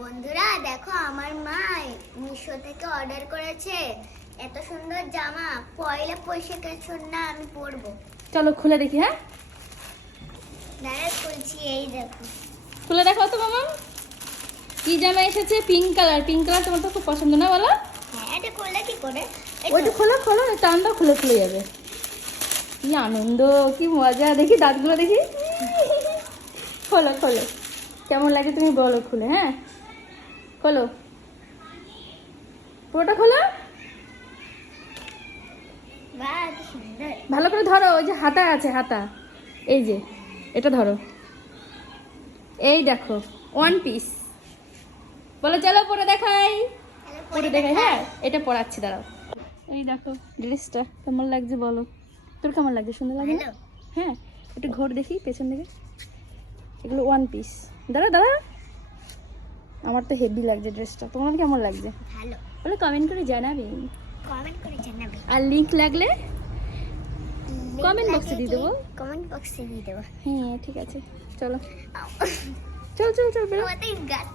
বন্ধুরা দেখো আমার মা মিশো থেকে অর্ডার করেছে এত সুন্দর জামা। পয়লা বৈশাখের জন্য আমি পরবো। চলো খুলে দেখি। হ্যাঁ দাঁড়া খুলছি, এই দেখো। খুলে দেখো তো মামা কি জামা এসেছে। Pink colour. পিঙ্ক কালার তোমার তো খুব পছন্দ না বলো? হ্যাঁ, এটা খুললে কি করে? ওইটা খোলো খোলো, টানটা খুলে খুলে যাবে। কি আনন্দ, কি মজা। দেখি দাঁতগুলো দেখি। খোলো খোলো, কেমন লাগে তুমি বলো খুলে। হ্যাঁ খোলো, পুরোটা খোলো। বাহ, কি সুন্দর। ভালো করে ধরো, ওই যে হাতা আছে হাতা, এই যে এটা ধরো। এই দেখো ওয়ান পিস। বলো চলো পরে দেখাই। পরে দেখাই। হ্যাঁ এটা পরাচ্ছি, দাঁড়াও। এই দেখো ড্রেসটা কেমন লাগছে বলো। তোর কেমন লাগছে? সুন্দর লাগে না? ভালো। হ্যাঁ একটু ঘোর দেখি পেছন দিকে। এগুলো ওয়ান পিস। দাঁড়া দাঁড়া, আমার তো হেভি লাগছে ড্রেসটা। তোমার কেমন লাগছে ভালো। বলো, কমেন্ট করে জানাবে। কমেন্ট করে জানাবে। আর লিংক লাগলে কমেন্ট বক্সে দিয়ে দেবো। কমেন্ট বক্সে দিয়ে দেবো। হ্যাঁ ঠিক আছে, চলো চল চল চল বেরো। আমাদের গাছ